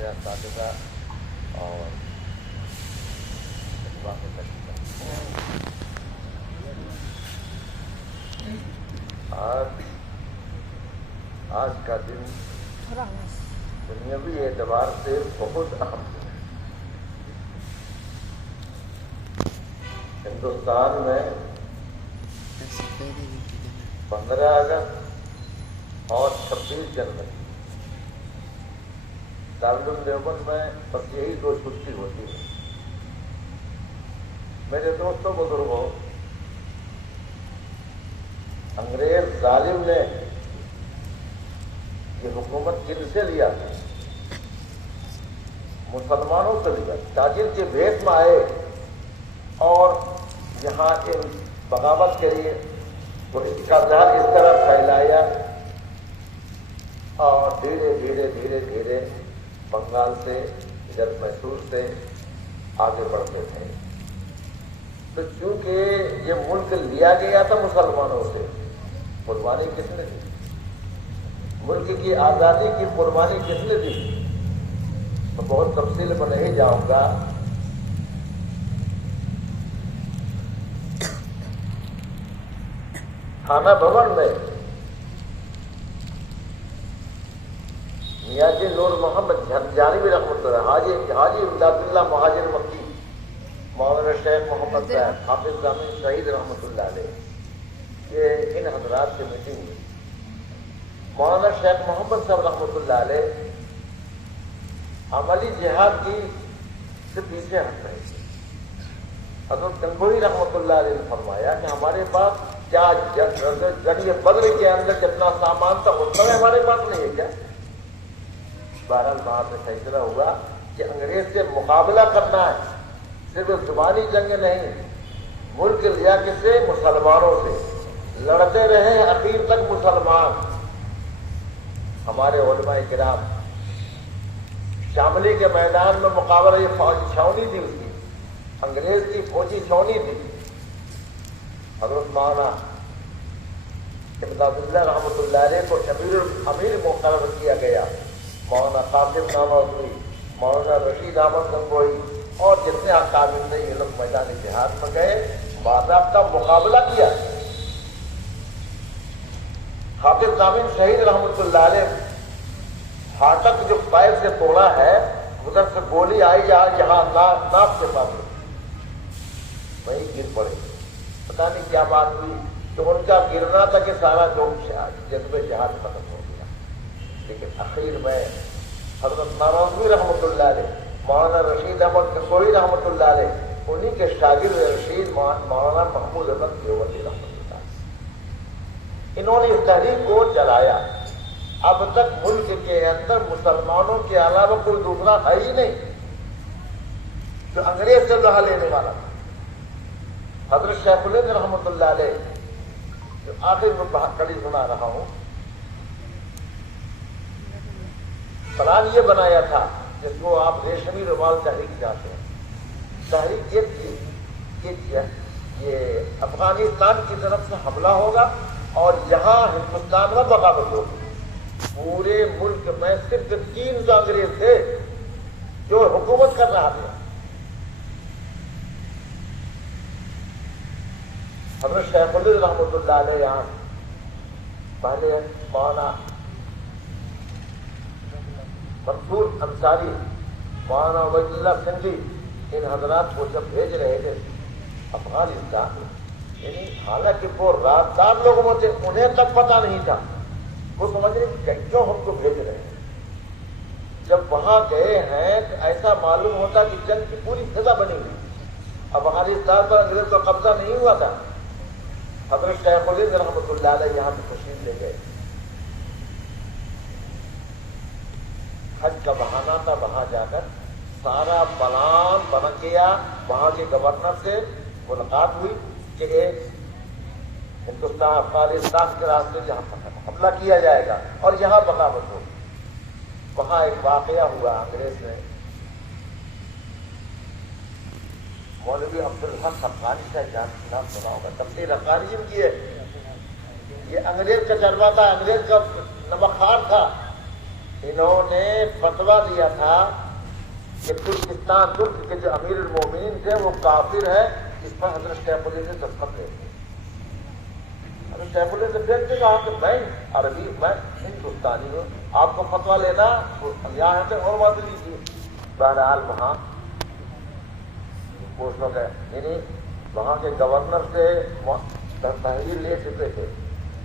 میرے اساتذہ اور آج کا دن دنیاوی اعتبار سے بہت اہم ہے۔ ہندوستان میں 15 اگست اور 26 جنوری دارالعلوم دیوبند میں بس یہی دو چھٹی ہوتی ہے۔ میرے دوستوں بزرگوں، انگریز ظالم نے یہ حکومت کن سے لیا تھا؟ مسلمانوں سے لیا۔ تاجر کے بھیس میں آئے اور یہاں کے بغاوت کے لیے وہ اس کا جال اس طرح پھیلایا اور دھیرے دھیرے دھیرے دھیرے بنگال سے ادھر میسور سے آگے بڑھتے تھے۔ تو چونکہ یہ ملک لیا گیا تھا مسلمانوں سے، قربانی کس نے دی؟ ملک کی آزادی کی قربانی کس نے دی؟ میں بہت تفصیل میں نہیں جاؤں گا۔ تھانہ بھون میں میاں جی نور محمد جانوی رحمۃ اللہ، حاجی امداد اللہ مہاجر مکی، مولانا شیخ محمد صاحب، حافظ ضامن شہید رحمۃ اللہ علیہ، یہ ان حضرات سے میٹنگ ہوئی۔ مولانا شیخ محمد صاحب رحمۃ اللہ علیہ عملی جہاد کی سے پیچھے ہٹ رہے تھے۔ حضرت گنگوہی رحمۃ اللہ علیہ نے فرمایا کہ ہمارے پاس کیا جنگ بدر کے اندر جتنا سامان تھا اتنا ہمارے پاس نہیں ہے کیا؟ بہرحال وہاں سے فیصلہ ہوا کہ انگریز سے مقابلہ کرنا ہے، صرف زبانی جنگ نہیں۔ ملک لیا کس سے؟ مسلمانوں سے۔ لڑتے رہے اخیر تک مسلمان۔ ہمارے علماء کرام شاملی کے میدان میں مقابلہ، یہ فوجی چھاونی تھی اس کی، انگریز کی فوجی چھاونی تھی۔ حضرت مولانا امداد اللہ رحمۃ اللہ علیہ کو امیر مقرر کیا گیا۔ مولانا قاسم نانوتوی، مولانا رشید احمد گنگوہی اور جتنے اکابر تھے یہ لوگ میدان جہاد میں گئے، باضابطہ مقابلہ کیا۔ حافظ ضامن شہید رحمۃ اللہ علیہ ہاتک جو پیر سے توڑا ہے، ادھر سے گولی آئی یہاں ناک کے پاس، وہیں گر پڑے۔ پتا نہیں کیا بات ہوئی کہ ان کا گرنا تھا کہ سارا جذبہ جہاد ختم ہو گیا۔ لیکن اخیر میں حضرت نانوتوی رحمۃ اللہ علیہ، مولانا رشید احمد گنگوہی رحمۃ اللہ علیہ، انہی کے شاگرد رشید مولانا محمود احمد دیوبندی رحمۃ اللہ علیہ، انہوں نے اس تحریک کو چلایا۔ اب تک ملک کے اندر مسلمانوں کے علاوہ کوئی دوسرا ہے ہی نہیں جو انگریز سے لوہا لینے والا تھا۔ حضرت شیخ الہند رحمۃ اللہ علیہ جو آخر میں کڑی سنا رہا ہوں، پلان یہ بنایا تھا جس کو آپ ریشمی رومال تحریک جاتے ہیں۔ تحریک یہ تھی کہ یہ افغانستان کی طرف سے حملہ ہوگا اور یہاں ہندوستان میں بغاوت ہوگی۔ پورے ملک میں صرف 300 انگریز تھے جو حکومت کر رہا تھا۔ حضرت شیخ الہند رحمۃ اللہ علیہ یہاں پہلے مولانا منصور انصاری، مولانا عبید اللہ سندھی، ان حضرات کو جب بھیج رہے تھے افغانستان، یعنی حالانکہ وہ رازدار لوگ ہوتے انہیں تک پتہ نہیں تھا، وہ سمجھ رہے کہ کیوں ہم کو بھیج رہے ہیں۔ جب وہاں گئے ہیں تو ایسا معلوم ہوتا کہ جنگ کی پوری فضا بنی ہوئی، افغانستان پر انگریز کا قبضہ نہیں ہوا تھا۔ حضرت شیخ الہند رحمۃ اللہ علیہ یہاں پہ تشریف لے گئے۔ حج کا بہانہ تھا، وہاں جا کر سارا پلان بن گیا۔ وہاں کے گورنر سے ملاقات ہوئی کہ ہندوستان افغانستان کے راستے جہاں حملہ کیا جائے گا اور یہاں بغاوت ہوگی۔ وہاں ایک واقعہ ہوا، انگریز نے مولوی عبدالحق افغانی کا نام سنا ہوگا، تفسیر افغانیزم کی ہے۔ یہ انگریز کا جربہ تھا، انگریز کا نمکھار تھا۔ انہوں نے فتویٰ دیا تھا کہ ترکستان ترک کے جو امیر المومنین تھے وہ کافر ہے، اس پر حضرت شیخ الہند نے دستخط لے لیے۔ حضرت شیخ الہند نے پھر کہا کہ میں عربی، میں ہندوستانی ہوں، آپ کو فتویٰ لینا یہاں سے اور بات لیجیے۔ بہرحال وہاں پوچھ لو گئے، یعنی وہاں کے گورنر سے تحریر لے چکے تھے،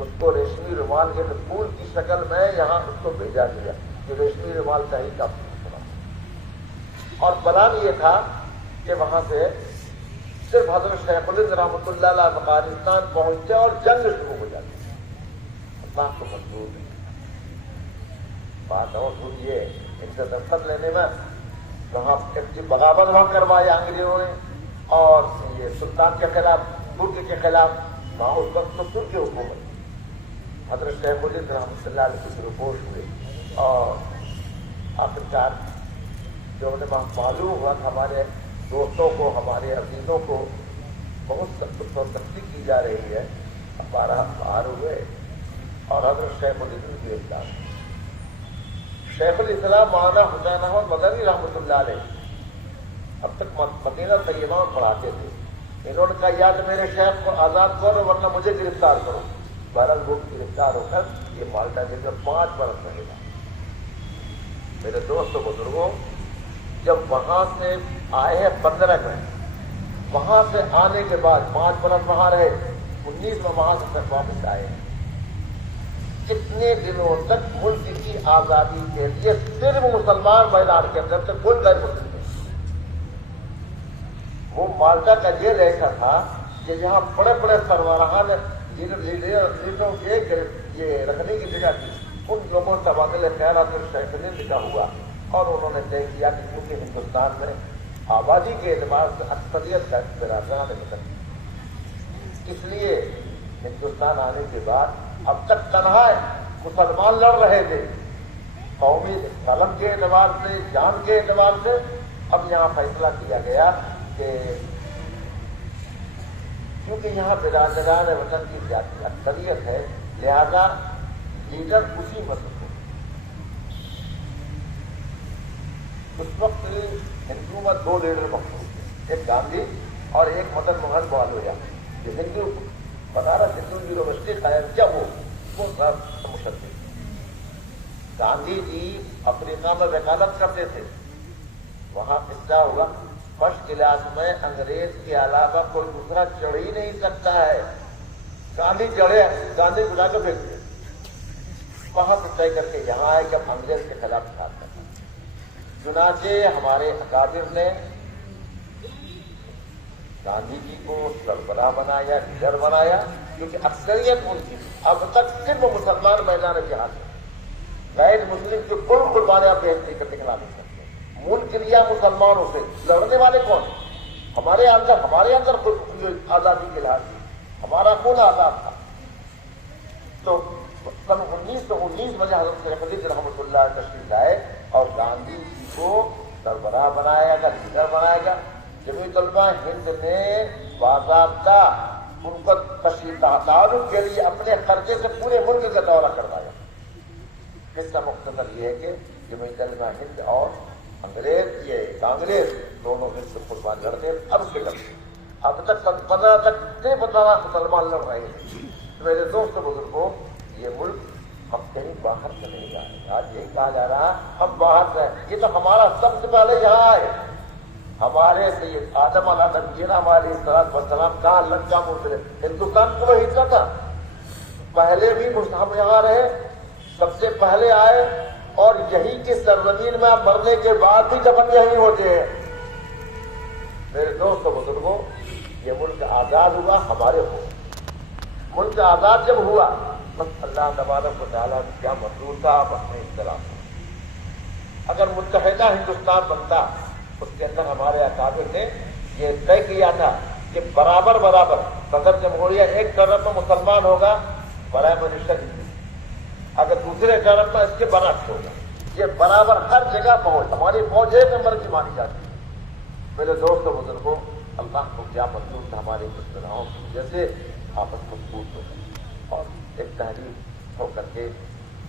اس کو ریشمی رومال کے پھول کی شکل میں یہاں اس کو بھیجا گیا کہ ریشمی رومال کا ہی کام کرا، اور پلان یہ تھا کہ وہاں سے صرف حضرت شیخ الہند رحمۃ اللہ علیہ افغانستان پہنچتے اور جنگ شروع ہو جاتی۔ اللہ کو منظور ہے بات، اور سنیے ان سے دستخط لینے میں وہاں بغاوت وہاں کروایا انگریزوں نے، اور یہ سلطان کے خلاف، ترک کے خلاف، وہاں اس وقت تو ترک کی حکومت، حضرت شیخ الہند رحمۃ اللہ علیہ سے رپورٹ ہوئے، اور آخرکار جو انہیں معلوم ہوا کہ ہمارے دوستوں کو، ہمارے عزیزوں کو بہت سخت اور سختی کی جا رہی ہے، ہمارا باہر ہوئے اور حضرت شیخ الہند گرفتار ہوئے۔ شیخ الاسلام مولانا حسین احمد مدنی رحمۃ اللہ علیہ اب تک مدینہ طیبہ میں پڑھاتے تھے، انہوں نے کہا یا تو میرے شیخ کو آزاد کرو ورنہ مجھے گرفتار کرو۔ بہرحال وہ گرفتار ہو کر یہ مالٹا جیل میں 5 برس رہے گا۔ میرے دوست بزرگوں، جب وہاں سے آئے ہیں 15 میں، وہاں سے آنے کے بعد 5 برس وہاں رہے، 19 میں وہاں سے واپس آئے۔ کتنے دنوں تک ملک کی آزادی کے لیے صرف مسلمان میدان کے اندر سے کوئی غیر مسلم نہیں۔ وہ مالٹا کا جیل ایسا تھا کہ جہاں بڑے بڑے سربراہان لیڈروں کے یہ رکھنے کی جگہ تھی، ان لوگوں سے تبادلہ خیال حضرت شیخ الہند کا ہوا، اور انہوں نے طے کیا کہ کیونکہ ہندوستان میں آبادی کے اعتبار سے اکثریت کا برادران نکل، اس لیے ہندوستان آنے کے بعد اب تک تنہا مسلمان لڑ رہے تھے، قومی قلم کے اعتبار سے، جان کے اعتبار سے۔ اب یہاں فیصلہ کیا گیا کہ کیونکہ یہاں برادران وطن کی زیادہ اکثریت ہے، لہذا لیڈر اسی مذہب کو۔ اس وقت ہندوؤں میں 2 لیڈر مقصود تھے، ایک گاندھی اور ایک مدن موہن مالویا، جو ہندو بنارس ہندو یونیورسٹی قائم کیا، وہ مشدد۔ گاندھی جی افریقہ میں وکالت کرتے تھے، وہاں قصہ ہوا فرسٹ کلاس میں انگریز کے علاوہ کوئی دوسرا چڑھ ہی نہیں سکتا ہے، گاندھی چڑھے، گاندھی بلا کے پھینک دیا، وہاں سے طے کر کے یہاں آئے کہ انگریز کے خلاف بات کرنا۔ چنانچہ ہمارے اکابر نے گاندھی جی کو سربراہ بنایا، لیڈر بنایا، کیونکہ اکثریت ان کی اب تک صرف مسلمان میدان جہاد ہے، غیر مسلم کی کوئی قربانیاں پیش نہیں کرنے کے خلاف نہیں سکتے۔ ملک لیا مسلمانوں سے، لڑنے والے کون؟ ہمارے اندر خود آزادی کے لحاظ سے ہمارا خون آزاد تھا۔ تو سن 1919 میں حضرت شیخ الہند رحمۃ اللہ تشریف لائے اور گاندھی جی کو سربراہ بنایا گیا، لیڈر بنایا گیا۔ جمعیت علماء ہند نے باضابطہ ان کو تشریف تعارف کے لیے اپنے خرچے سے پورے ملک کا دورہ کروایا۔ اس کا مختصر یہ ہے کہ جمعیت علماء ہند اور انگریز، یہ کانگریس، دونوں مل سے قربان لڑتے، اب سے لڑتے، اب تک 15 تک 15 مسلمان لڑ رہے ہیں۔ میرے دوست بزرگوں، یہ ملک ہم کہیں باہر سے نہیں جا رہے، آج یہی کہا جا رہا ہم باہر سے، یہ تو ہمارا سب سے پہلے یہاں آئے، ہمارے سید آدم علیہ السلام کہاں لنکا میں ہندوستان کو وہ حصہ تھا، پہلے بھی ہم یہاں رہے، سب سے پہلے آئے، اور یہی کی سرزمین میں مرنے کے بعد بھی دفن یہی ہوتے ہیں۔ میرے دوستوں بزرگوں، یہ ملک آزاد ہوا ہمارے ہو، ملک آزاد جب ہوا بس اللہ تبارک و تعالیٰ نے کیا مطلوب تھا آپ اپنے اختلاف، اگر متحدہ ہندوستان بنتا، اس کے اندر ہمارے اکابر نے یہ طے کیا تھا کہ برابر صدر جمہوریہ ایک طرف میں مسلمان ہوگا، پرائم منسٹر ہندو، اگر دوسرے طرف میں اس کے برعکس ہوگا، یہ برابر ہر جگہ پہنچ، ہماری فوج 1 نمبر کی مانی جاتی ہے۔ میرے دوست بزرگوں، اللہ کو کیا مطلوب تھا ہماری مسلمانوں کی وجہ سے آپس مضبوط ہو گئی اور ایک تحریک ہو کر کے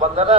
15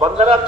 15